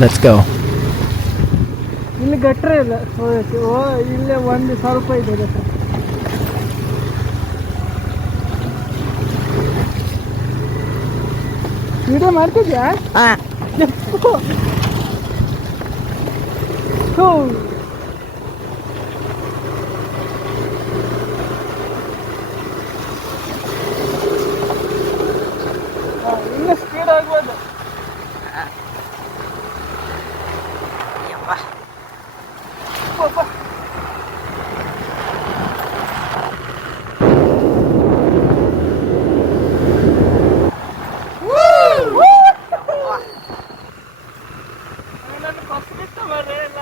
Let's go ಇಲ್ಲಿ ಗಟ್ರೆ ಇಲ್ಲ. ಓ ಇಲ್ಲೇ ಒಂದು ಸ್ವಲ್ಪ ಇದೆ ಗಟ್ರೆ. ವಿಡಿಯೋ ಮಾಡ್ತಿದ್ಯಾ? ಹಾ, ಇನ್ನು ಸ್ಪೀಡ್ ಆಗ್ಬೋದು ಅಪ್ಪ. ನನ್ನ first ಬಿಟ್ಟ ಮಾರ್ರೆ ಎಲ್ಲ.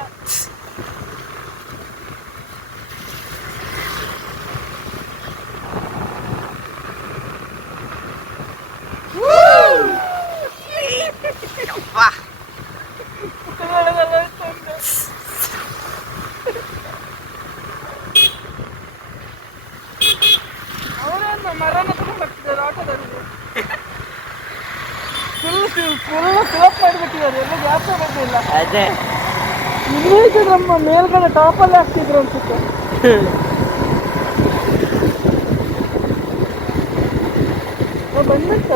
ಕುತ್ಕೊಳ್ಳೋದೆಲ್ಲ ಇರ್ತಂತೆ. ಅವರೇನು ಮರನ ತಗೊಂಡು ಬರ್ತಿದ್ದಾರೆ ಆಟೋದಲ್ಲಿ ಫುಲ್ ಫುಲ್ ಫಿಲಪ್ ಮಾಡಿಬಿಟ್ಟಿದ್ದಾರೆ ಎಲ್ಲ ಗ್ಯಾಪ್ ಇದು. ನಮ್ಮ ಮೇಲ್ಗಡೆ ಟಾಪಲ್ಲೇ ಹಾಕ್ತಿದ್ರು ಅನ್ಸುತ್ತೆ.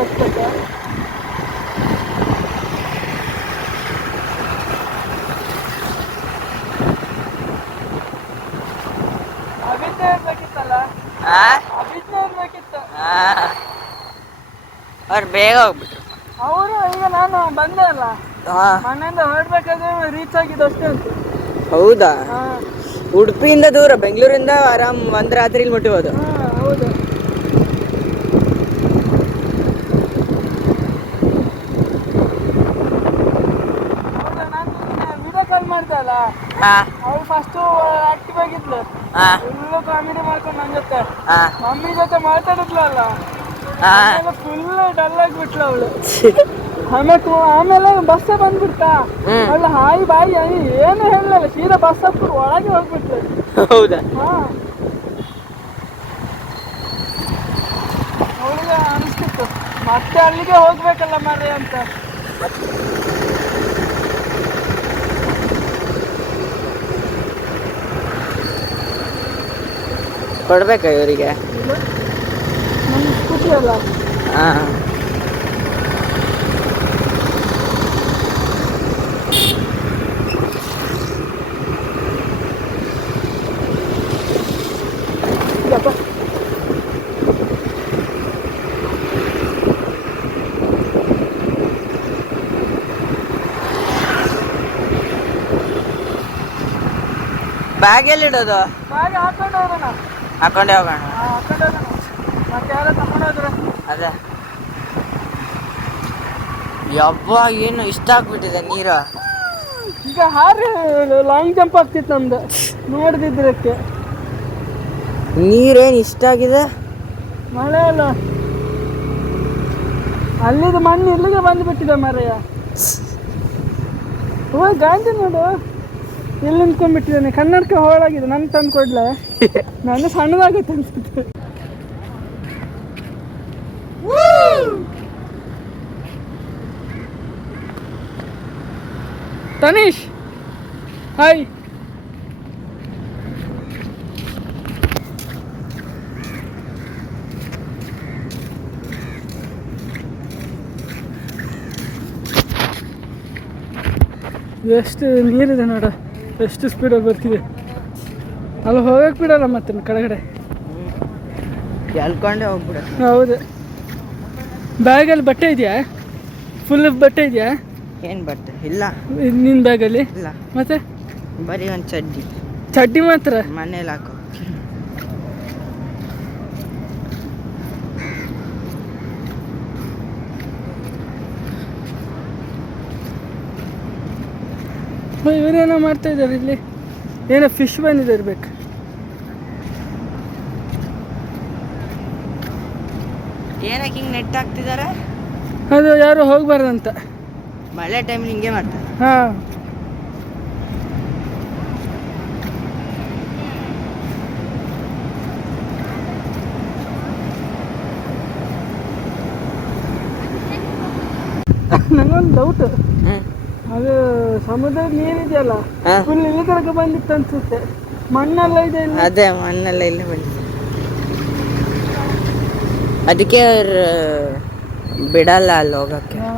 ಅಷ್ಟಕ್ಕೆ. ಇರ್ಬೇಕಿತ್ತು ಅವ್ರು ಬೇಗ ಹೋಗ್ಬಿಟ್ರು. ಅವರು ಈಗ ನಾನು ಬಂದೆ ಅಲ್ಲ. ಮನೆಯಿಂದ ಹೊರಡ್ಬೇಕಾದ್ರೆ ರೀಚ್ ಆಗಿದ್ದು ಅಷ್ಟೇ ಅಂತ. ಹೌದಾ? ಹಾ. ಉಡುಪಿಯಿಂದ ದೂರ ಬೆಂಗಳೂರಿಂದ ಆರಾಮ್ ಒಂದ್ ರಾತ್ರಿಲಿ ಮುಟ್ಟಿಬೋದು. ಹೌದು. ಹೌದಾ ನಾನು ವಿಡಿಯೋ ಕಾಲ್ ಮಾಡ್ದೆ ಅಲ್ಲ? ಹಾಂ. ಅವಳು ಫಸ್ಟು ಆಕ್ಟಿವ್ ಆಗಿದ್ಲು. ಹಾಂ. ಫುಲ್ಲು ಕಾಮಿಡಿ ಮಾಡ್ಕೊಂಡು ನನ್ನ ಜೊತೆ. ಮಮ್ಮಿ ಜೊತೆ ಮಾತಾಡಿದ್ಲಲ್ಲ ಫುಲ್ ಡಲ್ ಆಗಿಬಿಟ್ಲು ಅವಳು. ಆಮೇಲೆ ಆಮೇಲೆ ಬಸ್ಸೇ ಬಂದ್ಬಿಡ್ತಾ. ಅಲ್ಲ ಹಾಯ್ ಬಾಯಿ ಏನು ಹೇಳಲಿಲ್ಲ ಸೀದಾ ಬಸ್ ಹತ್ಬಿಟ್ಟು ಒಳಗೆ ಹೋಗ್ಬಿಟ್ಲು ಹೌದಾ? ಹಾ. ಅವಳಿಗೆ ಅನಿಸ್ತಿತ್ತು. ಮತ್ತೆ ಅಲ್ಲಿಗೆ ಹೋಗ್ಬೇಕಲ್ಲ ಮರ್ರೆ ಅಂತ. ಕೊಡ್ಬೇಕಾ ಇವರಿಗೆ? ಸ್ಕೂಟಿ ಅಲ್ಲ. ಹಾಂ. ಬ್ಯಾಗ್ ಎಲ್ಲಿಡೋದು ಬಾಗಿ ಹಾಕೊಂಡು ಹೋಗೋಣ. ಅದೇ. ಯಬ್ಬ ಏನು ಇಷ್ಟ ಆಗ್ಬಿಟ್ಟಿದೆ ನೀರು? ಈಗ ಹಾರಿ ಲಾಂಗ್ ಜಂಪ್ ಆಗ್ತಿತ್ತು ನಮ್ದು. ನೋಡ್ದಿದ್ರಕ್ಕೆ. ನೀರೇನು ಇಷ್ಟ ಆಗಿದೆ? ಮಳೆ ಅಲ್ಲ. ಅಲ್ಲಿದು ಮಣ್ಣು ಇಲ್ಲಿಗೆ ಬಂದ್ಬಿಟ್ಟಿದೆ ಮರೆಯ. ಓ ಗಾಂಧಿ ನೋಡು. ಎಲ್ಲಿ ನಿಂತ್ಕೊಂಡ್ಬಿಟ್ಟಿದ್ದಾನೆ? ಕನ್ನಡಕ್ಕೆ ಹೋಳಾಗಿದೆ ನನ್ ತಂದು ಕೊಡ್ಲೆ ನಾನು ಸಣ್ಣದಾಗುತ್ತೆ ಅನ್ಸುತ್ತೆ ತನೀಶ್! ಹಾಯ್. ಎಷ್ಟು ನೀರಿದೆ ನೋಡ. ಎಷ್ಟು ಸ್ಪೀಡಾಗಿ ಬರ್ತಿದೆ? ಅಲ್ಲಿ ಹೋಗಕ್ಕೆ ಬಿಡಲ್ಲ ಮತ್ತೆ ಕೆಳಗಡೆ. ಎಲ್ಕೊಂಡೆ ಹೋಗ್ಬಿಡು ಹೌದು. ಬ್ಯಾಗಲ್ಲಿ ಬಟ್ಟೆ ಇದೆಯಾ? ಫುಲ್ ಬಟ್ಟೆ ಇದೆಯಾ? ಏನು ಬಟ್ಟೆ? ಇಲ್ಲ. ನಿನ್ನ ಬ್ಯಾಗಲ್ಲಿ? ಇಲ್ಲ. ಮತ್ತೆ? ಬರೀ ಒಂದು ಚಡ್ಡಿ. ಚಡ್ಡಿ ಮಾತ್ರ? ಮನೇಲಿ ಹಾಕೋ ಓ, ಇವರೇನೋ ಮಾಡ್ತಾ ಇದ್ದಾರೆ ಇಲ್ಲಿ. ಏನೋ ಫಿಶ್ ಬಂದಿದೆ ಇರ್ಬೇಕು. ಏನಕ್ಕೆ ಹಿಂಗೆ ನೆಟ್ ಹಾಕ್ತಿದ್ದಾರೆ ಅದು ಯಾರು ಹೋಗ್ಬಾರ್ದಂತ. ಮಳೆ ಟೈಮ್ ಹಿಂಗೆ ಮಾಡ್ತಾರೆ. ಹಾಂ. ನನಗೊಂದು ಡೌಟ್ ಅದು ಸಮುದ್ರ ನೀರಿದೆಯಲ್ಲ ಫುಲ್ ಇಲ್ಲಿ ತನಕ ಬಂದಿತ್ತು ಅನ್ಸುತ್ತೆ. ಮಣ್ಣೆಲ್ಲ ಇದೆ ಇಲ್ಲಿ? ಅದೇ ಮಣ್ಣೆಲ್ಲ ಇಲ್ಲೇ ಬಂದಿದೆ. ಅದಕ್ಕೆ ಅವ್ರು ಬಿಡಲ್ಲ ಅಲ್ಲಿ ಹೋಗಕ್ಕೆ. ಹಾ.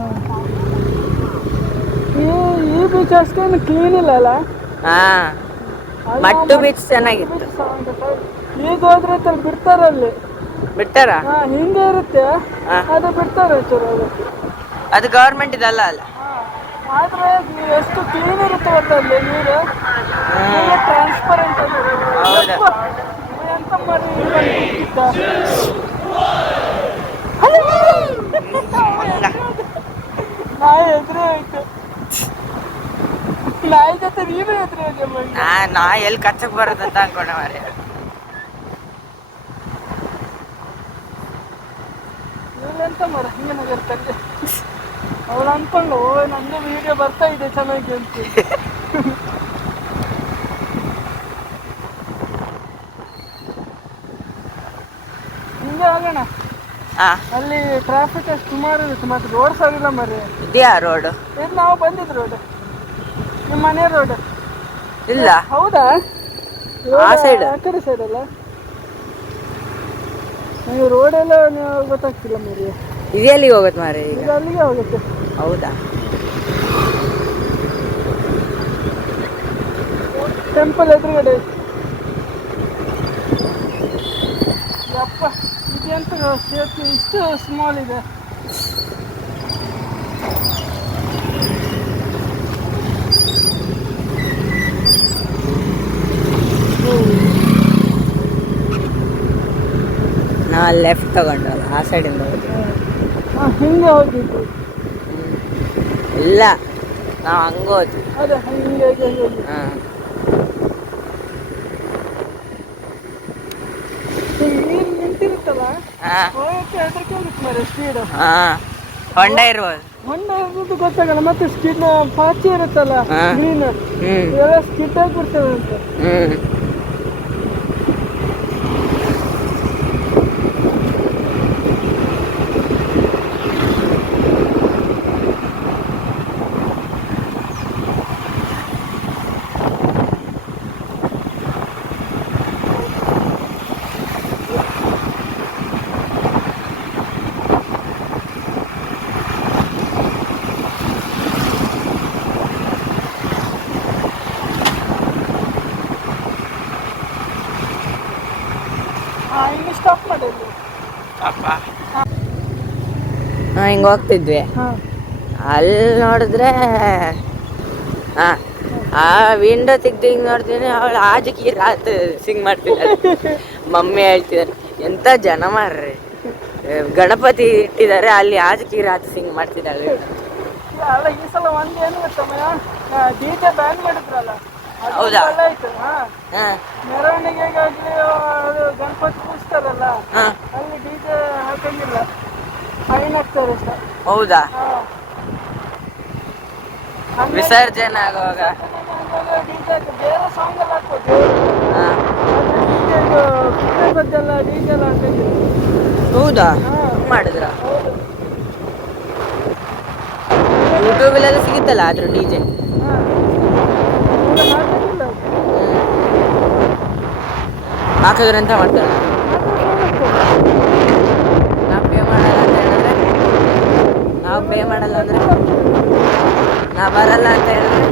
ಈ ಈ ಬೀಚ್ ಅಷ್ಟೇನು ಕ್ಲೀನ್ ಇಲ್ಲ ಅಲ್ಲ? ಹಾ. ಮಟ್ಟು ಬೀಚ್ ಚೆನ್ನಾಗಿತ್ತು. ಈಗ ಹೋದ್ರೆ ಅಲ್ಲಿ ಬಿಡ್ತಾರೆ ಅಲ್ಲಿ. ಬಿಟ್ಟಾರ ಹಾ ಹಿಂಗೆ ಇರುತ್ತೆ. ಹಾ. ಅದು ಬಿಡ್ತಾರೆ ಅದಕ್ಕೆ ಅದು ಗೌರ್ಮೆಂಟ್ ಇದಲ್ಲ ಅಲ್ಲ? ಹಾ. ಆದ್ರೆ ಎಷ್ಟು ಕ್ಲೀನ್ ಇರುತ್ತೆ ಗೊತ್ತಲ್ಲಿ ನೀರು? ಟ್ರಾನ್ಸ್ಪರೆಂಟ್? ಎಂತ ಮಾಡಿ? ನಾಯಿ ಎದುರು ಹೋಯ್ತು. ನಾಯಿ ಜೊತೆ ನೀನು ಎದುರು ಹೋಗಿ ಬಂದೆ. ನಾ ನಾ ಎಲ್ಲಿ ಕಚ್ಚಕ್ ಬರೋದಂತ ಅನ್ಕೊಂಡೆ ಮಾರಿ ಇವ್ಳೆಂತ ಮಾಡ ಹಿಂಗೆ ನಗರ್ತಾರೆ ಅವಳು ಅನ್ಕೊಂಡು ನಂದು ವಿಡಿಯೋ ಬರ್ತಾ ಇದೆ ಚೆನ್ನಾಗಿ ಅಂತ. ಹಿಂಗೆ ಆಗೋಣ. ಅಲ್ಲಿ ಟ್ರಾಫಿಕ್ ಅಷ್ಟು ಸುಮಾರು ಇರುತ್ತೆ ಮತ್ತೆ ರೋಡ್ ಸರಿಯಿಲ್ಲ ಮರಿ ಇದೆಯಾ ರೋಡ್ ಇದು ನಾವು ಬಂದಿದ್ದು ರೋಡ್ ನಿಮ್ಮ ಮನೆ ರೋಡ್ ಇಲ್ಲ. ಹೌದಾ? ಆ ಸೈಡ್ ಆ? ಕಡೆ ಸೈಡ್ ಅಲ್ಲ? ನೀವು ರೋಡ್ ಎಲ್ಲ ನೀವು ಗೊತ್ತಾಗ್ತಿಲ್ಲ ಮರಿ ಇದು ಎಲ್ಲಿಗೆ ಹೋಗುತ್ತೆ ಮಾರ್ರೆ ಈಗ? ಅಲ್ಲಿಗೆ ಹೋಗುತ್ತೆ. ಹೌದಾ? ಟೆಂಪಲ್ ಎದುರುಗಡೆ ಯಪ್ಪ ಇದೆಂತ ಸೇತುವೆ ಇಷ್ಟು ಸ್ಮಾಲ್ ಇದೆ. ನಾ ಲೆಫ್ಟ್ ತಗೊಂಡಲ್ಲ ಆ ಸೈಡಿಂದ ಹೋಗಿ. ಹಿಂಗೆ ಹೋಗಿದ್ದು ಇಲ್ಲ ನಾವು ಹಂಗೆ ಹೋದ್ವಿ. ಅದೇ ಹಿಂಗೆ ಹಿಂಗೆ ಹಾಂ. ನೀರು ನಿಂತಿರುತ್ತಲ್ಲ ಆಗುತ್ತೆ ಮರೆ ಸ್ಪೀಡ್ ಹಾಂ ಹೊಂಡ ಇರ್ಬೋದು. ಹೊಂಡ ಇರೋದು ಗೊತ್ತಾಗಲ್ಲ ಮತ್ತೆ ಸ್ಕಿಡ್ ಪಾಚಿ ಇರುತ್ತಲ್ಲ. ಗ್ರೀನ್ ಇವೆಲ್ಲ ಸ್ಕಿಡ್ ಆಗಿಬಿಡ್ತವೆ ಅಂತ. ಹ್ಞೂ ಹಾಂ ಹಿಂಗೆ ಸ್ಟಾಪ್ ಮಾಡಿ ಅಲ್ಲಿ ಹಾಂ ಹಿಂಗೆ ಹೋಗ್ತಿದ್ವಿ. ಅಲ್ಲಿ ನೋಡಿದ್ರೆ ಹಾಂ ಆ ವಿಂಡೋ ತೆಗ್ದು ಹಿಂಗೆ ನೋಡ್ತೀನಿ ಅವಳು ಆಜಕಿ ರಾತ್ ಸಿಂಗ್ ಮಾಡ್ತಿದ್ದಾಳೆ. ಮಮ್ಮಿ ಹೇಳ್ತಿದ್ದಾರೆ ಎಂಥ ಜನ ಮಾರ್ರಿ? ಗಣಪತಿ ಇಟ್ಟಿದ್ದಾರೆ ಅಲ್ಲಿ ಆಜಕಿ ರಾತ್ ಸಿಂಗ್ ಮಾಡ್ತಿದ್ದಾಳೆ. ಈ ಸಲ ಬ್ಯಾನ್ ಮಾಡಿದ್ರಲ್ಲ ಹೌದಾ? ಗಣಪತಿ ಕೂರಿಸ್ತಾರಲ್ಲ ಅಲ್ಲಿ ಡಿಜೆ ಹಾಕಂಗಿಲ್ಲ. ಹೌದಾ? ವಿಸರ್ಜನೆ ಆಗುವಾಗ? ಹೌದಾ? ಮಾಡಿದ್ರ? ಯೂಟ್ಯೂಬ್ ಎಲ್ಲ ಸಿಗುತ್ತಲ್ಲ ಆದ್ರೂ ಡಿ ಜೆ ಎಂತ ಮಾಡ್ತಾರೆ ನಾವು ಪೇ ಮಾಡಲ್ಲ ಅಂತ ಹೇಳಿದ್ರೆ ನಾವು ಪೇ ಮಾಡಲ್ಲ ಅಂದ್ರೆ ನಾ ಬರಲ್ಲ ಅಂತ ಹೇಳಿದ್ರೆ?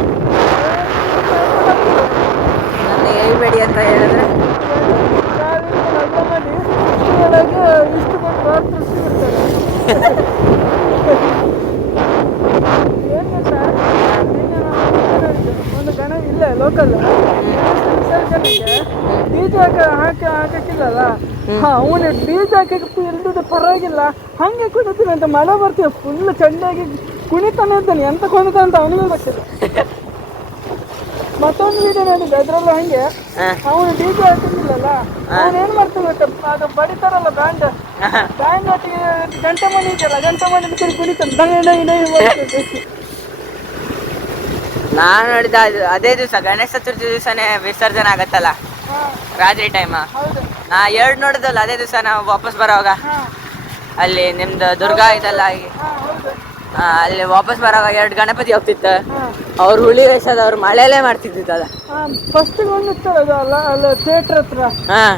ನನ್ನ ಹೇಳ್ಬೇಡಿ ಅಂತ ಹೇಳಿದ್ರೆ? ಲೋಕಲ್ ಬೀಜ ಹಾಕ ಹಾಕಿ ಹಾಕಕ್ಕಿಲ್ಲಲ್ಲ ಹಾ ಅವನು ಬೀಜ ಹಾಕಿ ಇಲ್ದಿದ್ರೆ ಪರವಾಗಿಲ್ಲ ಹಂಗೆ ಕುಣಿತೀನಿ ಅಂತ ಮಳೆ ಬರ್ತೀವಿ ಫುಲ್ ಚಂಡಾಗಿ ಕುಣಿತಾನೆ ಇದ್ದಾನೆ ಎಂತ ಕುಣಿತ ಅಂತ ಅವನಿಗೆ ಗೊತ್ತಿಲ್ಲ. ಮತ್ತೊಂದು ವಿಡಿಯೋ ನೋಡಿದ್ದೆ ಅದ್ರಲ್ಲೂ ಹಂಗೆ. ಅವನು ಡಿ ಜೆ ಹಾಕಿದ್ದಿಲ್ಲಲ್ಲ ಅವನು ಏನ್ ಮಾಡ್ತಾನೆ ಗೊತ್ತಾ ಅದು ಬಡಿತಾರಲ್ಲ ಬ್ಯಾಂಡ್ ಬ್ಯಾಂಡ್ ಒಟ್ಟಿಗೆ ಗಂಟೆ ಮನೆ ಇದೆಯಲ್ಲ ಗಂಟೆ ಮನೆ ಬಿಟ್ಟು ಕುಣಿತಾನೆ ನಾನು ನೋಡಿದ ಅದೇ ದಿವಸ ಗಣೇಶ ಚತುರ್ಥಿ ದಿವಸನೇ ವಿಸರ್ಜನೆ ಆಗತ್ತಲ್ಲ? ರಾತ್ರಿ ಟೈಮ್ ಹೌದು. ನಾ ಎರಡು ನೋಡಿದಲ್ಲ ಅದೇ ದಿವಸ ನಾವು ವಾಪಸ್ ಬರೋವಾಗ? ಅಲ್ಲಿ ನಿಮ್ದು ದುರ್ಗಾ ಇದೆಲ್ಲ ಆಗಿ ಅಲ್ಲಿ ವಾಪಸ್ ಬರೋವಾಗ ಎರಡು ಗಣಪತಿ ಹೋಗ್ತಿತ್ತ. ಅವ್ರ ಅವ್ರು ಹುಳಿ ವೇಷದವ್ರು ಮಳೆಯಲ್ಲೇ ಮಾಡ್ತಿದ್ದಿದ್ದಲ್ಲ ಫಸ್ಟ್ ಒಂದು ಅಲ್ಲ ಅಲ್ಲ ಥಿಯೇಟರ್ ಹತ್ರ.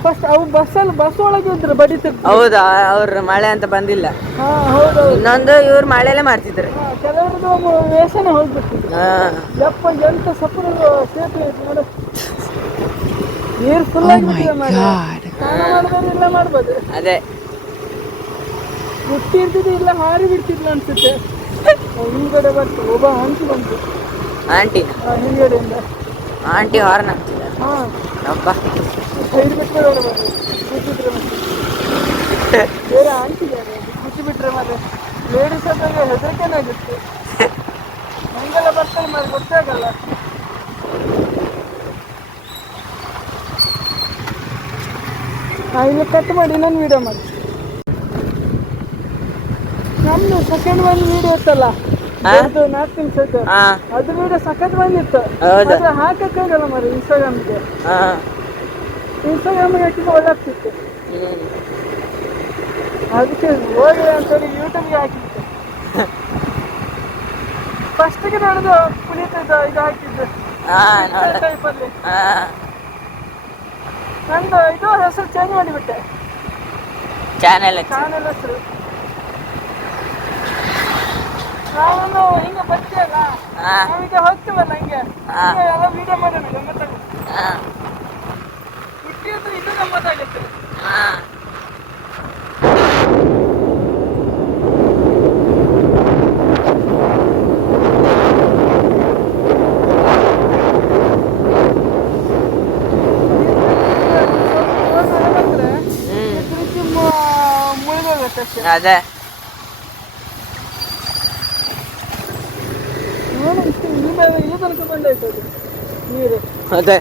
ಫಸ್ಟ್ ಅವು ಬಸ್ಸಲ್ಲಿ ಬಸ್ ಒಳಗೆ ಇದ್ರು ಬಡಿತಿದ್ರು ಹೌದಾ ಅವ್ರ ಮಳೆ ಅಂತ ಬಂದಿಲ್ಲ. ಇನ್ನೊಂದು ಇವ್ರು ಮಳೆಯಲ್ಲೇ ಮಾಡ್ತಿದ್ರು. ಕೆಲವ್ರದ್ದು ವೇಷನೇ ಹೋಗ್ಬಿಟ್ಟಿದ್ರು ಹಾ. ಯಪ್ಪ ಎಂತ ಸಪುರ ಸೇತುವೆ ನೋಡು. ನೀರು ಫುಲ್ ಆಗಿ ಮಾಡಿದ್ರೆ ಇಲ್ಲ ಮಾಡ್ಬೋದು. ಅದೇ. ಹುಟ್ಟಿ ಇರ್ತಿದ್ದು ಇಲ್ಲ ಹಾರಿ ಬಿಡ್ತಿದ್ಲು ಅನ್ಸುತ್ತೆ. ಹಿಂದ್ಗಡೆ ಬರ್ತು ಒಬ್ಬ ಹಂಚು ಬಂತು ಆಂಟಿ? ಹಿಂದ್ಗಡೆಯಿಂದ. ಆಂಟಿ ಹಾರ್ನ್ ಆಗ್ತಿದ್ದಾರೆ ಹಾ. ಅಪ್ಪ ಸೈಡ್ ಬಿಟ್ಟರೆ ಕೂತಿದ್ರೆ ಮತ್ತೆ. ಬೇರೆ ಆಂಟಿದ್ದಾರೆ ಕೂತು ಬಿಟ್ರೆ ಮತ್ತೆ. ಲೇಡೀಸ್ ಅಂದ್ರೆ ಹೆದರಿಕೆನೇ ಆಗುತ್ತೆ. ಹಂಗೆಲ್ಲ ಬರ್ತಾರೆ ಮಾಡಿ ಗೊತ್ತಾಗಲ್ಲ ಹಾಂ ಇನ್ನು ಕಟ್ ಮಾಡಿ ಇನ್ನೊಂದು ವಿಡಿಯೋ ಮಾಡಿ ನಮ್ದು ಸೆಕೆಂಡ್ ಒನ್ ವಿಡಿಯೋ ಇತ್ತಲ್ಲ? ಹಾ? ಅದು ಅದು ವಿಡಿಯೋ ಸಖತ್ ಬಂದಿತ್ತು? ಆದ್ರೆ ಹಾಕಕ್ಕಾಗಲ್ಲ ಮರಿ ಇನ್ಸ್ಟಾಗ್ರಾಮ್ಗೆ ಇನ್ಸ್ಟಾಗ್ರಾಮ್ಗೆ ಹಾಕಿದ್ರೆ ಒಳ್ಳೆ ಆಗ್ತಿತ್ತು. ಅದಕ್ಕೆ ಹೋಗಿ ಅಂತೇಳಿ ಯೂಟ್ಯೂಬ್ಗೆ ಹಾಕಿತ್ತು ಫಸ್ಟಿಗೆ ನೋಡಿದ್ರು ಪುನೀತ್ ಇದು ಹಾಕಿದ್ದೆ. ಟೈಪಲ್ಲಿ ನಂದು ಇದು ಹೆಸರು ಚೇಂಜ್ ಮಾಡಿಬಿಟ್ಟೆ. ಚಾನೆಲ್ ಚಾನೆಲ್ ಹೆಸರು. ನಾನು ಹಿಂಗ ಬರ್ತೀಯಲ್ಲ? ನಾವೀಗ ಹೋಗ್ತೀವಲ್ಲ ಹಿಂಗೆ? ಎಲ್ಲ ವಿಡಿಯೋ ಮಾಡೋಣ ಗಮ್ಮತ್ತಾಗುತ್ತೆ. ಹುಟ್ಟಿ ಅಂದ್ರೆ ಇನ್ನೂ ಗಮ್ಮತ್ತಾಗತ್ತೆ. ಅದೇ ನೋಡು ಈ ತನಕ ಬಂದಾಯ್ತು ಅದು. ನೀರು ಅದೇ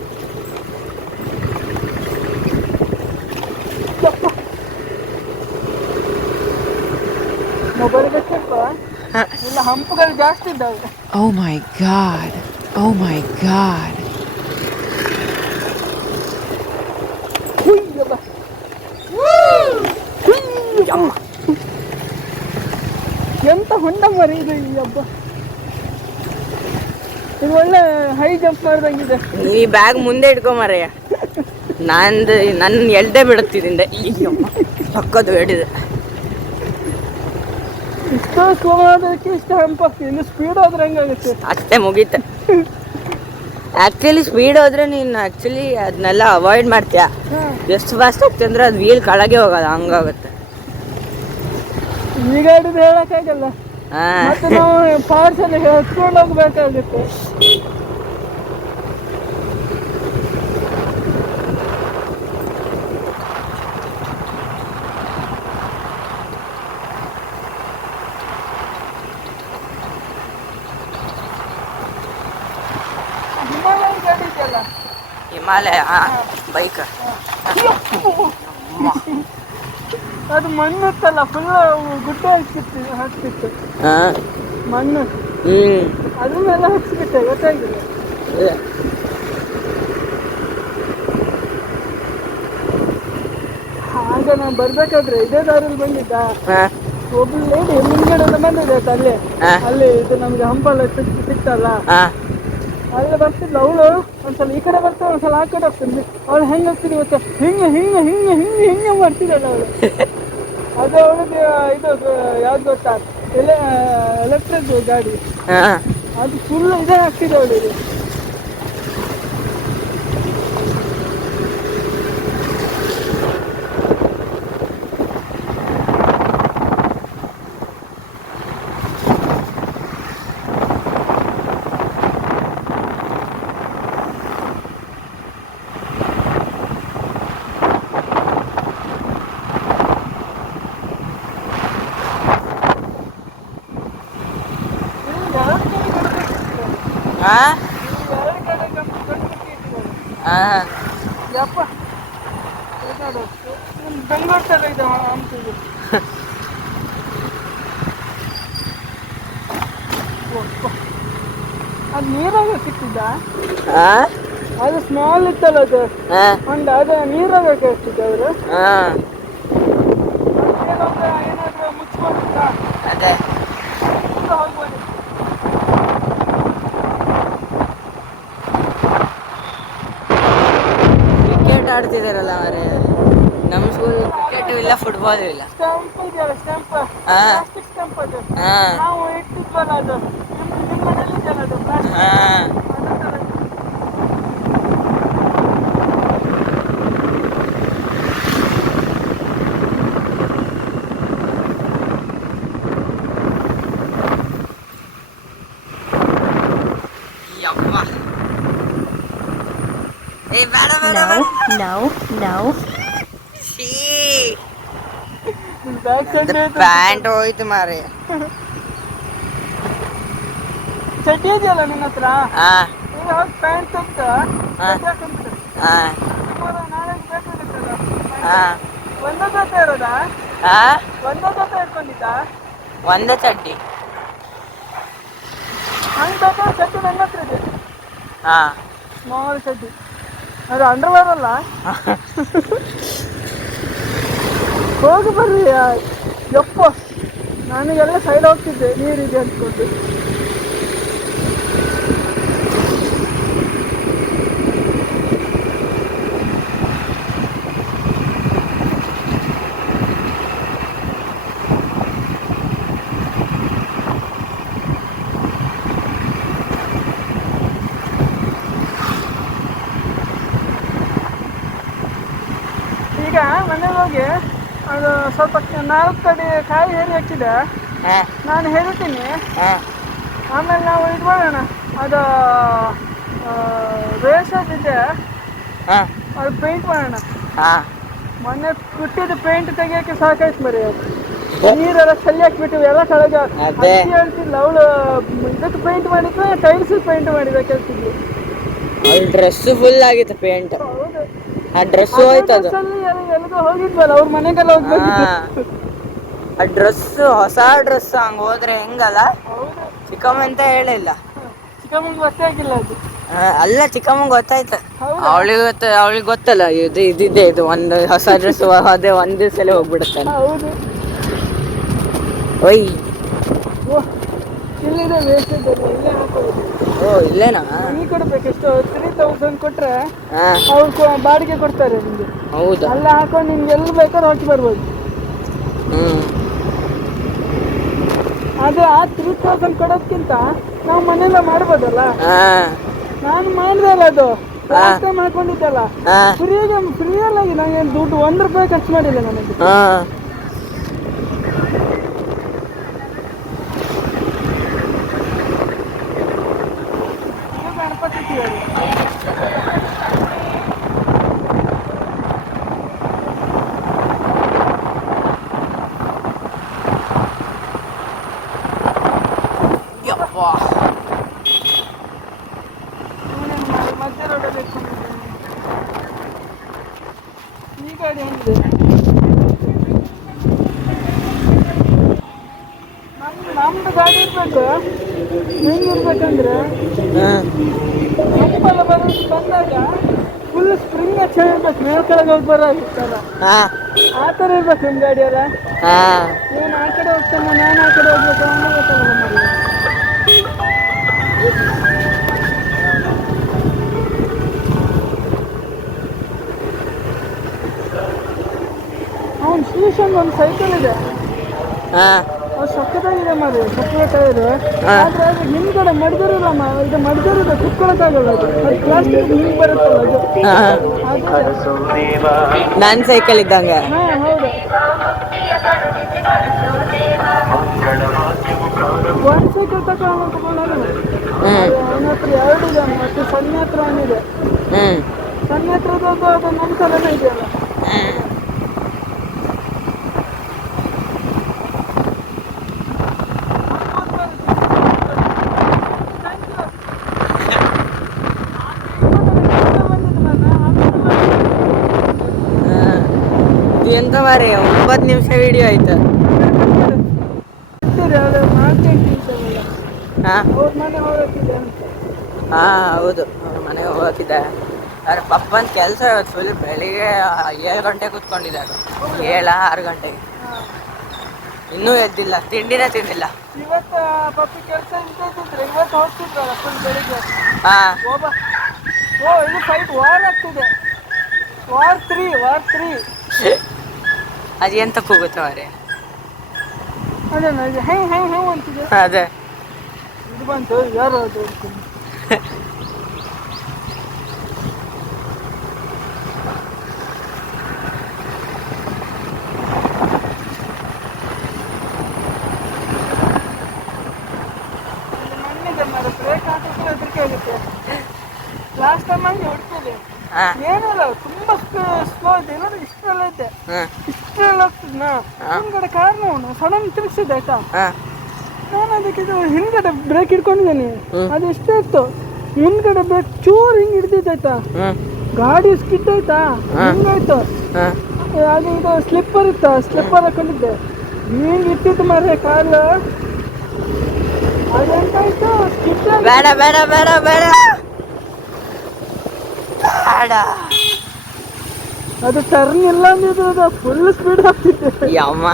ಮೊಬೈಲ್ ಬೇಕಪ್ಪ ಇಲ್ಲ ಹಂಪುಗಳು ಜಾಸ್ತಿ ಇದ್ದಾವೆ ಓ ಮೈ ಗಾಡ್ ಓ ಮೈ ಗಾಡ್. ಎಂತ ಹೊಂಡ ಮರಿ ಇದು ಈ ಹಬ್ಬ? ಇದು ಒಳ್ಳೆ ಹೈ ಜಂಪ್ ಮಾಡ್ದಂಗಿದೆ. ಈ ಬ್ಯಾಗ್ ಮುಂದೆ ಇಟ್ಕೊಂಬರಯ್ಯ ನಂದು ನನ್ನ ಎಳ್ದೆ ಬಿಡುತ್ತಿದ್ದಿಂದ ಈ ಸಕ್ಕದು ಹಿಡಿದೆ ಇಷ್ಟು ಸ್ಲೋ ಆಗೋದಕ್ಕೆ ಇಷ್ಟು ಹಂಪ ಇನ್ನು ಸ್ಪೀಡ್ ಆದ್ರೆ ಹೆಂಗಾಗುತ್ತೆ ಅಷ್ಟೇ ಮುಗೀತ. ಆ್ಯಕ್ಚುಲಿ ಸ್ಪೀಡ್ ಹೋದ್ರೆ ನೀನು ಆ್ಯಕ್ಚುಲಿ ಅದನ್ನೆಲ್ಲ ಅವಾಯ್ಡ್ ಮಾಡ್ತೀಯ. ಎಷ್ಟು ಫಾಸ್ಟ್ ಆಗ್ತಿ ಅಂದ್ರೆ ಅದು ವೀಲ್ ಕೆಳಗೆ ಹೋಗೋದು ಹಂಗಾಗುತ್ತೆ ಈಗ ಹೇಳಕ್ಕಾಗಲ್ಲ. ಮತ್ತೆ ನಾವು ಪಾರ್ಸಲ್ ಹಚ್ಕೊಂಡು ಹೋಗ್ಬೇಕಾಗುತ್ತೆ ಹಿಮಾಲಯನ್ ಗಾಡಿ ಇದೆಯಲ್ಲ ಹಿಮಾಲಯ ಬೈಕ್ ಅದು ಮಣ್ಣು ಇತ್ತಲ್ಲ ಫುಲ್ ಗುಡ್ಡ ಹಾಕ್ತಿತ್ತು ಹಾಕ್ತಿತ್ತು ಹಾಂ ಮಣ್ಣು. ಹ್ಞೂ ಅದನ್ನೆಲ್ಲ ಹಚ್ಚಿಬಿಟ್ಟೆ ಗೊತ್ತಾಗಿಲ್ಲ ಆಗ ನಾನು ಬರ್ಬೇಕಾದ್ರೆ ಇದೇ ದಾರಿಯಲ್ಲಿ ಬಂದಿದ್ದ. ಹಾಂ ಒಬ್ಳು ಲೇಡಿ ಮುಂದ್ಗಡೆ ಬಂದಿದೆ ಆಯ್ತಾ ಅಲ್ಲಿ. ಹಾ. ಅಲ್ಲಿ ಇದು ನಮ್ಗೆ ಹಂಪಲ್ಲ ಸಿಕ್ ಸಿಕ್ತಲ್ಲ. ಹಾಂ ಅಲ್ಲಿ ಬರ್ತಿದ್ಲು ಅವಳು ಒಂದ್ಸಲ ಈ ಕಡೆ ಬರ್ತಾಳೆ ಒಂದ್ಸಲ ಆ ಕಡೆ ಹೋಗ್ತಿದ್ಲು ಅವಳು ಹೆಂಗ್ ಹೋಗ್ತಿದ್ವಿ ಗೊತ್ತಾ? ಹಿಂಗೆ ಹಿಂಗೆ ಹಿಂಗೆ ಹಿಂಗೆ ಹಿಂಗೆ ಮಾಡ್ತಿದ್ದಲ್ಲ ಅವಳು. ಅದು ಇದು ಯಾವ್ದು ಗೊತ್ತಾ? ಎಲೆ ಎಲೆಕ್ಟ್ರಿಕ್ ಗಾಡಿ. ಅದು ಫುಲ್ ಇದೇ ಆಗ್ತಿದೆ ಅವಳಿಗೆ ಹಾಂ ಎರಡು ಕಡೆ ಗಂಟು ಗಂಟು ಇಟ್ಟಿದ್ದಾರೆ. ಹಾಂ ಇದು ಬೆಂಗಳೂರು ತರ ಇದೆ ಹಂಪಿಗೆ ಅದು ನೀರಾಗ ಅದು ಸ್ಮಾಲ್ ಇತ್ತಲ್ಲ ಅದು. ಒಂದು ಅದು ನೀರಾಗ ಕೇಳ್ತಿದ್ದ ಅವರು ಹಾಂ ಏನಾದ್ರು ಮುಚ್ಕೊಂಡಿದ್ದ ಅದೇ ಹೋಗಿ ಆಡ್ತಿದಾರಲ್ಲ ಅವರೇ. ನಮ್ಮ ಸ್ಕೂಲ್ ಕ್ರಿಕೆಟು ಇಲ್ಲ ಫುಟ್ಬಾಲ್ ಇಲ್ಲ. ಹಾಂ. ಹಾ ನಾವು ಇಟ್ಟಿದ್ವಲ್ಲ ಅದು ನಿಮ್ಮ ನಿಮ್ಮ ಮನೇಲಿ ಇದೆಯಲ್ಲ ಅದು ಪ್ಲಾಸ್ಟಿಕ್ ಹಾ ಅದೇ ಥರ ಇದೆ. ಯವ್ವ ಏ ಬೇಡ ಬೇಡ No, no, no. ಛೀ. ಸೈಡ್ ಪ್ಯಾಂಟ್ ಹೋಯ್ತು ಮಾರೆ. ಚಡ್ಡಿ ಇದೆಯಲ್ಲ ನಿನ್ನ ಹತ್ರ? ಆ. ಹೋಗಿ ಪ್ಯಾಂಟ್ ತೆಗ್ದು ಹಾ. ಚಡ್ಡಿ ಹಾಕೊಂಡ್ಬಿಡು. ಹಾ ಸುಮಾರು ನಾಲ್ಕು ಬೇಕಾಗುತ್ತಲ್ಲ ಹಾ ಒಂದೇ ಜೊತೆ ಇರೋದಾ? ಆ. ಒಂದೇ ಜೊತೆ ಇಟ್ಕೊಂಡಿದ್ದ? ಒಂದೇ ಚಡ್ಡಿ. ಹಂಗೆ ಬೇಕಾದ್ರೆ ಚಡ್ಡಿ ನನ್ನ ಹತ್ರ ಇದೆ. ಆ. ಸ್ಮಾಲ್ ಚಡ್ಡಿ. ಅದು ಅಂಡರ್ವೇರ್ ಅಲ್ಲ? ಹೋಗಿ ಬರ್ರಿ ಯಪ್ಪ. ನನಗೆಲ್ಲ ಸೈಡ್ ಹೋಗ್ತಿದ್ದೆ ನೀರಿದೆ ಅಂದ್ಕೊಂಡು ಈಗ ಅದು ಸ್ವಲ್ಪ ನಾಲ್ಕು ಕಡೆ ಕಾಯಿ ಹೇರಿ ಹಾಕಿದೆ ನಾನು ಹೇಳ್ತೀನಿ ಆಮೇಲೆ ನಾವು ಇದು ಮಾಡೋಣ. ಅದು ಹಾ. ಅದು ಪೇಂಟ್ ಮಾಡೋಣ. ಮೊನ್ನೆ ಕುಟ್ಟಿದ್ದು ಪೇಂಟ್ ತೆಗಿಯೋಕೆ ಸಾಕಾಯ್ತು ಮರಿ. ನೀರೆಲ್ಲ ಸಲ್ಲಿ ಹಾಕ್ಬಿಟ್ಟಿವಿ ಎಲ್ಲ ಕೆಳಗೆ ಹೇಳ್ತಿಲ್ಲ ಅವಳು ಇದಕ್ಕೆ ಪೇಂಟ್ ಮಾಡಿದ್ರೆ ಟೈಲ್ಸ್ ಪೇಂಟ್ ಮಾಡಿದ ಕೇಳ್ತಿದ್ವಿ ಅವಳ ಡ್ರೆಸ್ ಫುಲ್ ಆಗಿತ್ತು ಪೇಂಟ್ ಆ ಡ್ರೆಸ್ ಹೋಯ್ತು ಅದು. ಹೋಗಿದ್ವಲ್ಲ ಅವ್ರ ಮನೆಗೆಲ್ಲ ಆ ಡ್ರೆಸ್ ಹೊಸ ಡ್ರೆಸ್ ಹಂಗ ಹೋದ್ರೆ ಹೆಂಗಲ್ಲ? ಚಿಕ್ಕಮ್ಮ ಅಂತ ಹೇಳಿಲ್ಲ. ಚಿಕ್ಕಮ್ಮಂಗೆ ಗೊತ್ತಾಗಿಲ್ಲ ಅದು. ಅಲ್ಲ ಚಿಕ್ಕಮ್ಮ ಗೊತ್ತಾಯ್ತು? ಅವಳಿಗೆ ಗೊತ್ತ ಅವಳಿಗೆ ಗೊತ್ತಲ್ಲ ಇದು ಇದಿದೆ ಇದು ಒಂದು ಹೊಸ ಡ್ರೆಸ್ ಅದೇ ಒಂದ್ ಸಲ ಹೋಗ್ಬಿಡುತ್ತೆ. ಒಯ್. ಇಲ್ಲಿದೆ ಇಲ್ಲೇ ಹಾಕೋದು ಓ ಇಲ್ಲೇನಾ? ಮನಿ ಕೊಡ್ಬೇಕು ಎಷ್ಟು? ತ್ರೀ ತೌಸಂಡ್ ಕೊಟ್ರೆ ಹಾ. ಅವ್ರು ಬಾಡಿಗೆ ಕೊಡ್ತಾರೆ ನಿಮ್ಗೆ. ಹೌದಾ? ಅಲ್ಲ ಹಾಕೊಂಡು ನಿಮ್ಗೆ ಎಲ್ಲಿ ಬೇಕಾದ್ರೆ ಹೊಟ್ಟಿ ಬರ್ಬೋದು. ಹ್ಮ್. ಆದ್ರೆ ಆ ತ್ರೀ ತೌಸಂಡ್ ಕೊಡೋದ್ಕಿಂತ ನಾವು ಮನೆಯಲ್ಲ ಮಾಡ್ಬೋದಲ್ಲ? ಹಾ. ನಾನು ಮಾಡಿದೆ ಅಲ್ಲ ಅದು. ಲಾಸ್ಟ್ ಟೈಮ್ ಹಾಕೊಂಡಿದ್ದಲ್ಲ. ಹಾ. ಫ್ರೀಗೆ ಫ್ರೀಯಲ್ಲಾಗಿ ನಾನು ದುಡ್ಡು ಒಂದು ರೂಪಾಯಿ ಖರ್ಚು ಮಾಡಿಲ್ಲ ನನಗೆ. ಹಾ ಇದು ಗಣಪತಿ theory. ಮಾಡಿ ಮಧ್ಯ ರೋಡಲ್ಲಿ ಈ ಗಾಡಿ ಹೆಂಗಿದೆ ನಮ್ದು ನಮ್ದು ಗಾಡಿ ಇರ್ಬೇಕು ಹೆಂಗಿರ್ಬೇಕಂದ್ರೆ ಹಂಪಲ ಬರೋದು ಬಂದಾಗ ಫುಲ್ ಸ್ಪ್ರಿಂಗ್ ಮೇಲ್ ಕೆಳಗೆ ಹೋಗಿ ಬರೋ ಆ ಥರ ಇರ್ಬೇಕು ನಿಮ್ಮ ಗಾಡಿ ಅಲ್ಲ ಹಾ. ಏನು ಆ ಕಡೆ ಹೋಗ್ತಾನೆ ನಾನು ಆ ಕಡೆ ಹೋಗ್ಬೇಕು ಅನ್ನೋ ಗೊತ್ತಾಗಲ್ಲ ನಮಗೆ ಒಂದು ಸೈಕಲ್ ಇದೆ. ಹಾ. ಸಕ್ಕತ್ತಾಗಿದೆ ಮಾರಿ ಇದೆ ಹಾ. ಆದ್ರೆ ಅದು ಹಿಂದ್ಗಡೆ ಮಡ್ದಿರಲ್ಲ ಇದು ಮಡ್ದಿರೋದು ಕುತ್ಕೊಳಕ್ಕಾಗಲ್ಲ ಅದು. ಅದು ಪ್ಲಾಸ್ಟಿಕ್ ಹಿಂಗೆ ಬರುತ್ತಲ್ಲ ಅದು. ನನ್ನ ನನ್ ಸೈಕಲ್ ಇದ್ದಂಗೆ. ಹಾ ಹೌದು. ಒಂದು ಸೈಕಲ್ ತಗೊಂಡು ತಗೊಂಡು ಹ್ಮ್. ಅವನ ಹತ್ರ ಎರಡು ಇದೆ ಮತ್ತೆ ಸಣ್ಣ ಹತ್ರ ಇದೆ ಸಣ್ಣ ಹತ್ರದ್ದು ಅದು ನಮ್ಮ ಥರನೇ ಇದೆಯಲ್ಲ ಹ್ಮ್ ಹಾ. ಇದು ಎಂತ ಮಾರಿ ಒಂಬತ್ತು ನಿಮಿಷ ವಿಡಿಯೋ ಆಯ್ತು. ಹಾ? ಅವ್ರ ಮನೆ ಹೋಗಕ್ಕಿದೆ ಅಂತ. ಹಾ ಹೌದು ಅವ್ರ ಮನೆಗೆ ಹೋಗ್ತಿದ್ದೆ ಅರೆ ಪಪ್ಪನ ಕೆಲಸ ಇವತ್ತು ಫುಲ್ ಬೆಳಿಗ್ಗೆ ಏಳು ಗಂಟೆ ಅದು. ಏಳ ಆರು ಗಂಟೆಗೆ. ಇನ್ನೂ ಎದ್ದಿಲ್ಲ ತಿಂಡಿನೇ ತಿಂದಿಲ್ಲ. ಹಾ. ವಾರ್ ಆಗ್ತಿದೆ. War three war three. ಅದು ಎಂತ ಕೂಗುತ್ತೆ ಮಾರೆ ಅದೇ ಇದು ಹೆಂಗ್ ಹೆಂಗ್ ಹೆಂಗ್ ಅಂತಿದೆ ಅದೇ ಇದು ಬಂತು ಯಾರು ಅದು ಮಣ್ಣಿದೆ ಮರ ಬ್ರೇಕ್ ಹಾಕಿದ್ರೆ ಹೆದರಿಕೆ ಆಗುತ್ತೆ ಲಾಸ್ಟ್ ಟೈಮ್ ಹಂಗೆ ಹೊಡ್ತಿದೆ ಹಾ ಏನಿಲ್ಲ ತುಂಬಾ ಸ್ಲೋ ಇದೆ ಇಲ್ಲಾಂದ್ರೆ ಇಷ್ಟೆಲ್ಲ ಐತೆ ಹ್ಮ್ ಇಷ್ಟೆಲ್ಲ ಹೋಗ್ತಿದ್ನ ಹಿಂದ್ಗಡೆ ಕಾರ್ನ ಅವನು ಆಯ್ತಾ? ನಾನು ಅದಕ್ಕೆ ಹಿಂದ್ಗಡೆ ಬ್ರೇಕ್ ಹಿಡ್ಕೊಂಡಿದ್ದೀನಿ. ಅದು ಎಷ್ಟೇ ಇತ್ತು ಮುಂದ್ಗಡೆ ಬ್ರೇಕ್ ಚೂರು ಹಿಂಗ್ ಹಿಡ್ದಿದ್ದಾಯ್ತಾ ಗಾಡಿ ಸ್ಕಿಟ್ ಆಯ್ತಾ? ಹಿಂಗಾಯ್ತು ಅದು ಇದು ಸ್ಲಿಪ್ಪರ್ ಇತ್ತು? ಸ್ಲಿಪ್ಪರ್ ಹಾಕೊಂಡಿದ್ದೆ. ಹಿಂಗ್ ಇಟ್ಟಿತ್ತು ಮಾರ್ರೆ ಕಾಲು. ಅದೆಂತಾಯ್ತು? ಸ್ಕಿಟ್ ಬೇಡ ಬೇಡ ಬೇಡ ಬೇಡ. ಬೇಡ. ಅದು ಟರ್ನ್ ಇಲ್ಲ ಅಂದಿದ್ರು ಅದು ಫುಲ್ ಸ್ಪೀಡ್ ಆಗ್ತಿದ್ದೆ ಯಮ್ಮ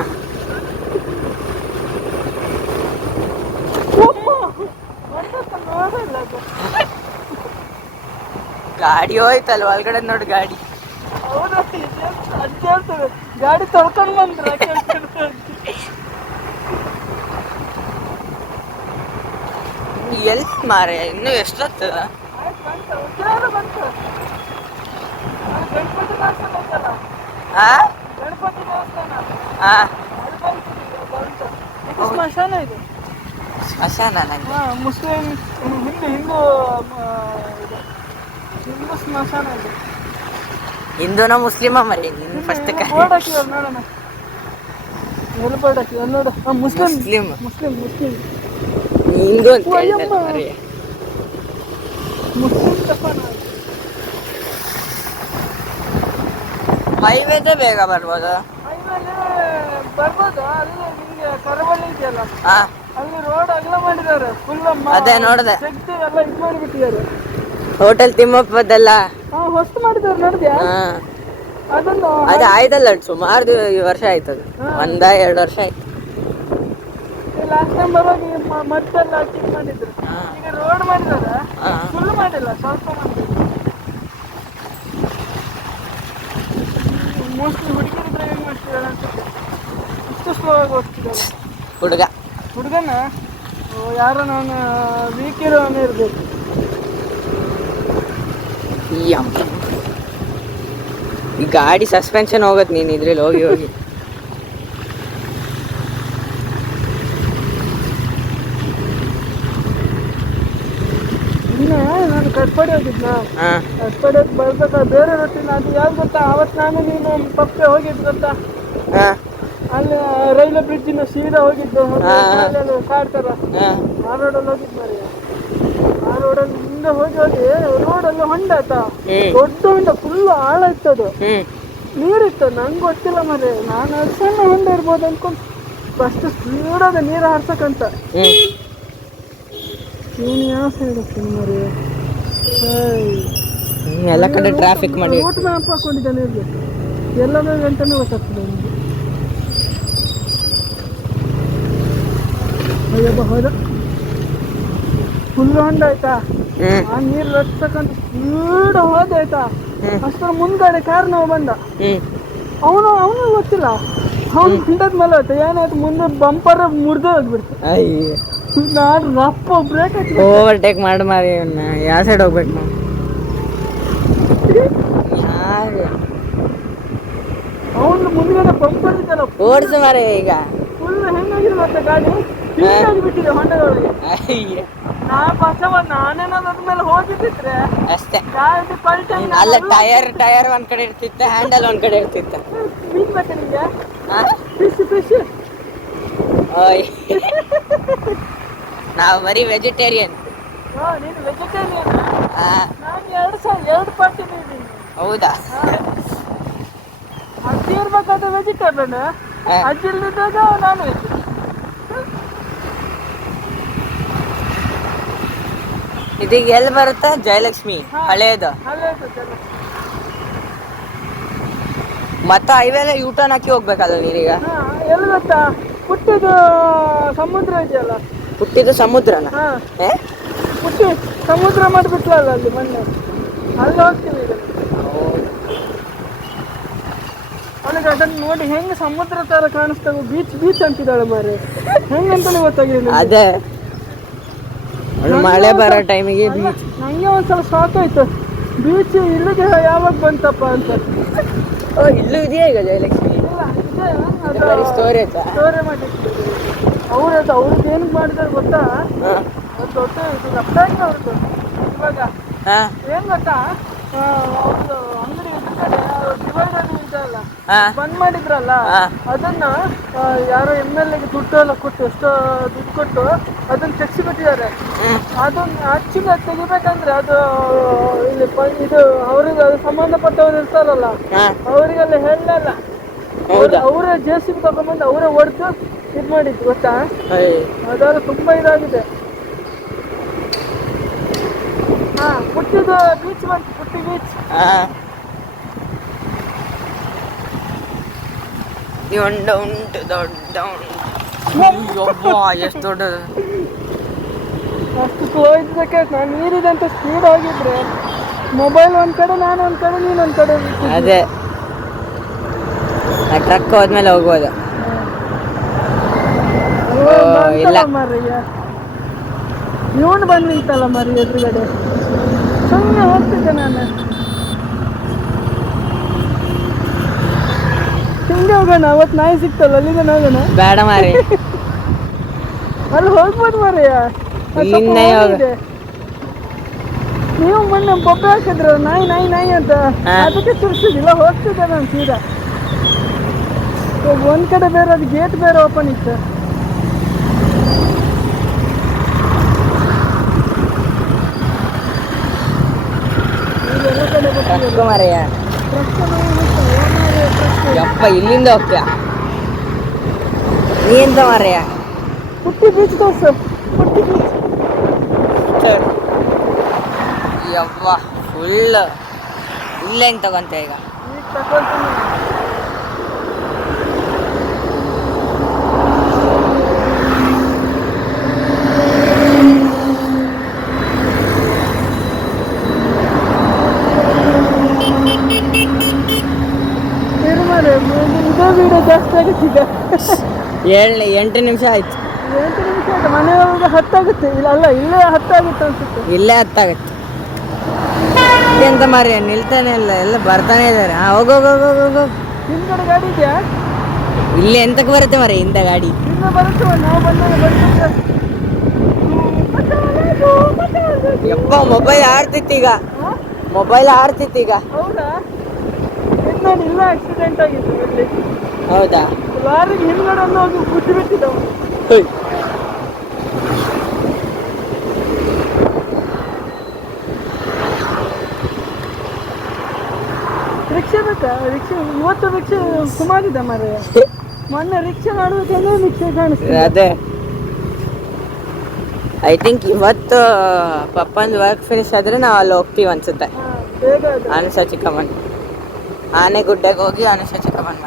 ಅಮ್ಮ! ಬಂದತ್ತ ನೋಡಲ್ಲ ಅದು. ಗಾಡಿ ಹೋಯ್ತಲ್ಲ ಒಳಗಡೆ ನೋಡಿ ಗಾಡಿ. ಗಾಡಿ ತೊಳ್ಕೊಂಡ್ ಬಂದ್ರ ಎಲ್ಲಿ ಮಾರೆ ಇನ್ನು ಎಷ್ಟೊತ್ತು? ಆಯ್ತು ಬಂತು ಉದ್ಯಾನ ಬಂತು. ಅದು ಗಣಪತಿ ಹಾ ಗಣಪತಿ ದೇವಸ್ಥಾನ ಹಾ ಅದು ಬಂತು ಈಗ ಬಂತು ಇದು ಸ್ಮಶಾನ ಇದು. ಸ್ಮಶಾನ ಹಿಂದೂ ಹಿಂದೂ ಸ್ಮಶಾನ ಇದು ಹಿಂದೂನ ಮುಸ್ಲಿಮ ಮರಿ ನಿನ್ ಫಸ್ಟ್ ಬೋರ್ಡ್ ನೋಡೋಣ ಎಲ್ಲಿ ಬೋರ್ಡ್ ಹಾಕಿವ್ರು ನೋಡು. ಹಾ, Muslim. Muslim. Muslim Muslim. Hindu ಅಂತ ಹೇಳ್ತಾರೆ ಮರಿ. ಮುಸ್ಲಿಂ ತಪ್ಪನ ಹೈವೇದೇ ಬೇಗ ಬರ್ಬೋದು? ಅಲ್ಲಿ ನಿಮಗೆ ಕರವಳ್ಳಿ ಇದೆಯಲ್ಲ. ಅಲ್ಲಿ ರೋಡ್ ಅಗಲ ಮಾಡಿದ್ದಾರೆ. ಫುಲ್ ಅದೇ ನೋಡಿದೆ. ಎಲ್ಲ ಇದು ಮಾಡಿಬಿಟ್ಟಿದ್ದಾರೆ. ಹೋಟೆಲ್ ತಿಮ್ಮಪ್ಪದಲ್ಲ. ಹೊಸ್ತು ನೋಡಿದ್ಯಾ? ಅದೊಂದು ಅದು ಆಯ್ತಲ್ಲ ಸುಮಾರು ಈ ವರ್ಷ ಆಯ್ತು ಅದು. ಒಂದ ಎರಡು ವರ್ಷ ಆಯ್ತು. ಲಾಸ್ಟ್ ಟೈಮ್ ಬರುವಾಗ ಈ ಮ- ಮತ್ತೆಲ್ಲ ಚಿಕ್ ಮಾಡಿದ್ರು. ಈಗ ರೋಡ್ ಮಾಡಿದ್ದಾರೆ ಫುಲ್ ಮಾಡಿಲ್ಲ ಸ್ವಲ್ಪ ಮಾಡಿದ್ರು. ಮೋಸ್ಟ್ಲಿ ಹುಡುಗಿರು ಡ್ರೈವಿಂಗ್ ಮಾಡ್ತಿದ್ದಾರೆ ಅನ್ಸುತ್ತೆ ಇಷ್ಟು ಸ್ಲೋ ಆಗಿ ಹೋಗ್ತಿದ್ದಾರೆ ಹುಡುಗ. ಹುಡುಗನ? ಓ, ಯಾರೋ ನಾನು ವೀಕ್ ಇರೋನೇ ಇರ್ಬೇಕು. ಈ ಗಾಡಿ ಸಸ್ಪೆನ್ಷನ್ ಹೋಗತ್ ನೀನ್ ಇದ್ರಲ್ಲಿ ಹೋಗಿ ಹೋಗಿ. ನಾನು ಕಟ್ಪಡಿ ಹೋಗಿದ್ನ? ಕಟ್ಪಾಡಿ ಹೋಗಿ ಬರ್ಬೇಕಾದ್ರೆ ಬೇರೆ ರೊಟ್ಟಿನ ಅದು ಯಾವ್ದು ಗೊತ್ತಾ? ಅವತ್ತು ನಾನು ನೀನು ಪಪ್ಪೆ ಹೋಗಿದ್ದು ಗೊತ್ತಾ? ಅಲ್ಲಿ ರೈಲ್ವೆ ಬ್ರಿಡ್ಜಿನ ಸೀದಾ ಹೋಗಿದ್ದು. ಕಾಡ್ತಾರ. ಆ ರೋಡಲ್ಲಿ ಹೋಗಿದ್ದು ಮರಿ ಆ ರೋಡಲ್ಲಿ ಹಿಂದೆ ಹೋಗಿ ಹೋಗಿ ರೋಡಲ್ಲಿ ಹೊಂಡ ಆಯ್ತಾ ದೊಡ್ಡ ಹೊಂಡ ಫುಲ್ ಆಳ ಇತ್ತು ಅದು ಹ್ಮ್. ನೀರಿತ್ತು ನಂಗೆ ಗೊತ್ತಿಲ್ಲ ಮನೆ. ನಾನು ಸಣ್ಣ ಹೊಂಡ ಇರ್ಬೋದು ಅನ್ಕೊಂಡು ಫಸ್ಟ್ ಸ್ಪೀಡಾಗ ನೀರು ಹಾರ್ಸಕ್ಕಂತ. ನೀನು ಯಾವ ಸೈಡ್ ಹೋಗ್ತೀನಿ ಮರಿ? ಎಲ್ಲ ಕಡೆ ಟ್ರಾಫಿಕ್ ಮಾಡಿ. ರೂಟ್ ಮ್ಯಾಪ್ ಹಾಕೊಂಡಿದ್ದಾನೆ ಇರ್ಬೇಕು ಎಲ್ಲದ ಗಂಟೆನೂ ಗೊತ್ತಾಗ್ತದೆ ನಿಮಗೆ. ಅಯ್ಯಬ್ಬ ಹೌದ. ಫುಲ್ ಹೊಂಡ ಆಯ್ತಾ? ಆ ನೀರು ರಟ್ಸಕ್ಕಂತ ಸ್ಪೀಡ್ ಹೋದ ಆಯ್ತಾ? ಹ್ಮ್. ಅಷ್ಟರ ಮುಂದ್ಗಡೆ ಕಾರ್ ನಾವು ಬಂದ. ಅವನು ಅವನು ಗೊತ್ತಿಲ್ಲ. ಅವ್ನು ಹಿಂಡದ ಮೇಲೆ ಹೋಯ್ತು. ಏನಾಯ್ತು? ಮುಂದೆ ಬಂಪರ್ ಮುರಿದೇ ಹೋಗ್ಬಿಡ್ತು. ನಾನು ರಪ್ಪ ಬ್ರೇಕ್ ಓವರ್ಟೇಕ್ ಮಾಡಿ ಮಾರಿ ಇವ್ನ. ಯಾವ ಸೈಡ್ ಹೋಗ್ಬೇಕು ನಾವು ಯಾರು ಅವನು ಮುಂದ್ಗಡೆ ಬಂಪರ್ ಇದ್ದಲ್ಲ ಓಡಿಸು ಮಾರಿ ಈಗ. ಫುಲ್ ಹೆಂಗಾಗಿರ್ಬೇಕು ಗಾಡಿ? ಬಿಟ್ಟಿದೆ ಹೊಂಡದೊಳಗೆ. ಅಯ್ಯ. ನಾ ಬಸವ ನಾನೇನಾದ್ರು ಮೇಲೆ ಹೋಗಿದ್ದಿದ್ರೆ ಅಷ್ಟೇ. ಗಾಡಿ ಪಲ್ಟಿ ಅಲ್ಲ ಟೈರ್ ಟೈರ್ ಒಂದ್ ಕಡೆ ಇರ್ತಿತ್ತ ಹ್ಯಾಂಡಲ್ ಒಂದ್ ಕಡೆ ಇರ್ತಿತ್ತ ಮೀನ್ ಬೇಕಾ ನಿಂಗೆ ಫಿಶ್ ಫಿಶ್ ಓಯ್. ನಾವು ಬರೀ ವೆಜಿಟೇರಿಯನ್ ನೀನು ವೆಜಿಟೇರಿಯನ್ ಆ? ನಾನು ಎರಡು ಸಾವಿರ ಎರಡು ಪಾರ್ಟಿ ನೀನು ಹೌದಾ? ಅಜ್ಜಿ ಇರ್ಬೇಕಾದ್ರೆ ವೆಜಿಟೇರಿಯನ್. ಅಜ್ಜಿ ಇಲ್ದಿದ್ದಾಗ ನಾನ್ ವೆಜ್ ಇದೀಗ ಎಲ್ಲಿ ಬರುತ್ತೆ? ಜಯಲಕ್ಷ್ಮಿ ಹಳೇದ. ಮತ್ತೆ ಹೈವೇಲೆ ಯೂಟರ್ನ್ ಹಾಕಿ ಹೋಗ್ಬೇಕಲ್ಲ ನೀರಿಗ? ಎಲ್ಲಿ ಗೊತ್ತಾ? ಹುಟ್ಟಿದ ಸಮುದ್ರ ಇದೆಯಲ್ಲ? ಹುಟ್ಟಿದ್ದು ಸಮುದ್ರನ? ಏ? ಹುಟ್ಟಿ ಸಮುದ್ರ ಮಾಡಿಬಿಟ್ಲಲ್ಲ ಅಲ್ಲಿ ಮೊನ್ನೆ? ಅಲ್ಲಿ ಹೋಗ್ತೀವಿ ಈಗ. ಅವನಿಗೆ ಅದನ್ನ ನೋಡಿ ಹೆಂಗೆ ಸಮುದ್ರ ತರ ಕಾಣಿಸ್ತಾವೆ ಬೀಚ್ ಬೀಚ್ ಅಂತಿದ್ದಾಳೆ ಮಾರೆ ಹೆಂಗಂತಾನೆ ಗೊತ್ತಾಗಿಲ್ಲ ಅದೇ. ಮಳೆ ಬರೋ ಟೈಮಿಗೆ ಬೀಚ್. ನಂಗೆ ಒಂದ್ಸಲ ಶಾಕ್ ಆಯ್ತು. ಬೀಚ್ ಇಲ್ಲಿಗೆ ಯಾವಾಗ ಬಂತಪ್ಪ ಅಂತ. ಓ ಇಲ್ಲೂ ಇದೆಯಾ ಈಗ ಜಯಲಕ್ಷ್ಮಿ? ಬರೀ ಸ್ಟೋರಿ ಆಯ್ತಾ ಸ್ಟೋರಿ ಮಾಡಿದ್ದು. ಅವ್ರದ್ದು ಅವ್ರದ್ದು ಏನು ಮಾಡಿದಾರೆ ಗೊತ್ತಾ? ದೊಡ್ಡ ಇದು ರಫ್ತಾಗಿ ಅವ್ರದ್ದು. ಇವಾಗ ಏನು ಗೊತ್ತಾ? ಅಂಗಡಿ ಡಿವೈಡರ್ ಇದೆಯಲ್ಲ ಬಂದ್ ಮಾಡಿದ್ರಲ್ಲ ಅದನ್ನ ಯಾರು ಎಂ ಎಲ್ ಎಗೆ ದುಡ್ಡು ಎಲ್ಲ ಕೊಟ್ಟು ಎಷ್ಟೋ ದುಡ್ಡು ಕೊಟ್ಟು ಅದನ್ನ ತೆಗ್ಸಿ ಬಿಟ್ಟಿದ್ದಾರೆ ಅದನ್ನ ಆಕ್ಚುಲಿ ಅದು ತೆಗಿಬೇಕಂದ್ರೆ ಅದು ಇಲ್ಲಿ ಇದು ಅವ್ರಿಗೆ ಅದು ಸಂಬಂಧಪಟ್ಟವ್ರು ಇರ್ತಾರಲ್ಲ ಅವರಿಗೆಲ್ಲ ಹೇಳಲ್ಲ. ಅವರೇ ಜೆ ಸಿ ಬಿ ತಗೊಂಡ್ಬಂದು ಅವರೇ ಹೊಡೆದು ಇದು ಮಾಡಿದ್ದು ಗೊತ್ತಾ? ಅದಾದ್ರು ಅದೆಲ್ಲ ತುಂಬಾ ಇದಾಗಿದೆ. ಹಾ ಹುಟ್ಟಿದ ಬೀಚ್ ಬಂತು. ಹೊಂಡ ಉಂಟು ದೊಡ್ಡ ಉಂಟು ಯವ್ವ ಎಷ್ಟು ದೊಡ್ಡದು ಅಷ್ಟು ಸ್ಲೋ ಇದ್ದಕ್ಕೆ ನಾನು ನೀರಿದೆ ಅಂತ ಸ್ಪೀಡ್ ಆಗಿದ್ರೆ ಮೊಬೈಲ್ ಒಂದ್ ಕಡೆ ನಾನು ಒಂದ್ ಕಡೆ ನೀನು ಒಂದ್ ಕಡೆ ಅದೇ. ಆ ಟ್ರಕ್ ಹೋದ್ಮೇಲೆ ಹೋಗ್ಬೋದು. ಇಲ್ಲ. ಇವನು ಬಂದು ನಿಂತಲ್ಲ ಮರಿ ಎದುರುಗಡೆ. ಸುಮ್ಮನೆ ಹೋಗ್ತಿದ್ದೆ ನಾನು ಹಿಂಗೆ ಹೋಗೋಣ ಅವತ್ತು ನಾಯಿ ಸಿಕ್ತಲ್ಲ ಅಲ್ಲಿಂದ ಹೋಗೋಣ ಬೇಡ ಮಾರಿ ಅಲ್ಲಿ ಹೋಗ್ಬೋದು. ಹೋಗಿದೆ. ನೀವು ಮೊನ್ನೆ ಬೊಬ್ಬೆ ಹಾಕಿದ್ರು ನಾಯಿ ನಾಯಿ ನಾಯಿ ಅಂತ. ಅದಕ್ಕೆ ಸುರಿಸಿದಿಲ್ಲ ಹೋಗ್ತಿದ್ದೆ ನಾನು ಸೀದಾ ಒಂದ್ ಕಡೆ ಬೇರೆ ಅದು ಗೇಟ್ ಬೇರೆ ಓಪನ್ ಇತ್ತು ಈಗ ಎಲ್ಲ ಕಡೆ ಗೊತ್ತಿದೆ. Truck truck. ಯಪ್ಪ ಇಲ್ಲಿಂದ ಹೋಗ್ತೀಯ? ನೀ ಎಂತ ಮಾರಯ್ಯ. ಪುಟ್ಟಿ ಬೀಚ್ ತೋರ್ಸು ಪುಟ್ಟಿ ಬೀಚ್. ಯವ್ವ ಫುಲ್ ಇಲ್ಲೇನು ತಗೊಂತ ಈಗ? ಇದೇ ವಿಡಿಯೋ ಜಾಸ್ತಿ ಆಗುತ್ತಿದೆ. ಏಳು ಎಂಟು ನಿಮಿಷ ಆಯ್ತು. ಎಂಟು ನಿಮಿಷ ಆಯ್ತು. ಹೋಗುವಾಗ ಹತ್ತಾಗುತ್ತೆ. ಇಲ್ಲ ಅಲ್ಲ ಇಲ್ಲೇ ಹತ್ತಾಗುತ್ತೆ ಅನ್ಸುತ್ತೆ. ಇಲ್ಲೇ ಹತ್ತಾಗುತ್ತೆ. ಎಂತ ಮಾರಿಯ ನಿಲ್ತಾನೆ ಇಲ್ಲ ಎಲ್ಲ ಬರ್ತಾನೆ ಇದ್ದಾರೆ. ಹಾಂ ಹೋಗೋ ಹೋಗೋ ಹೋಗು ಹೋಗು ಹೋಗು. ಹಿಂದ್ಗಡೆ ಗಾಡಿ ಇದೆಯಾ? ಇಲ್ಲಿ ಎಂತಕ್ಕೆ ಬರುತ್ತೆ ಮರಿ ಇಂದ ಗಾಡಿ? ಇನ್ನು ಬರುತ್ತೆ ನಾವು ಬಂದಾಗ ಬರುತ್ತೆ. ಯಪ್ಪ ಮೊಬೈಲ್ ಆಡ್ತಿತ್ತು ಈಗ. ಮೊಬೈಲ್ ಆಡ್ತಿತ್ತು ಈಗ. ಹೌದಾ? ನೋಡಿ ಇಲ್ಲ ಆಕ್ಸಿಡೆಂಟ್ ಆಗಿತ್ತು ಇಲ್ಲಿ ಹೌದಾ? ಲಾರಿಗೆ ಹಿಂದ್ಗಡೆ ಒಂದು ಹೋಗಿ ಬುದ್ಧಿ ಬಿಟ್ಟಿದ್ದವು ರಿಕ್ಷೆ ಬೇಕಾ? ರಿಕ್ಷೆ ಇವತ್ತು ರಿಕ್ಷೆ ಸುಮಾರಿದೆ ಮರೆ ಮೊನ್ನೆ ರಿಕ್ಷೆ ಮಾಡ್ಬೇಕಂದ್ರೆ ರಿಕ್ಷಾ ಕಾಣಿಸ್ತದೆ. ಅದೇ. ಐ ಥಿಂಕ್ ಇವತ್ತು ಪಪ್ಪಂದು ವರ್ಕ್ ಫಿನಿಶ್ ಆದ್ರೆ ನಾವು ಅಲ್ಲಿ ಹೋಗ್ತೀವಿ ಅನ್ಸುತ್ತೆ. ಅನ್ಸ ಚಿಕ್ಕಮ್ಮನ್. ಆನೆಗುಡ್ಡೆಗೆ ಹೋಗಿ ಆನೆ ಚಿಕ್ಕಮ್ಮನ್ ಬಂದ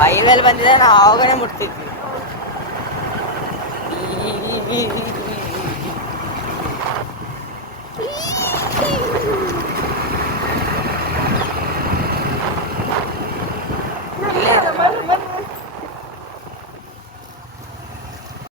ಹೈವೇಲಿ ಬಂದಿದೆ ನಾವು ಆವಾಗನೇ ಮುಟ್ತಿದ್ವಿ.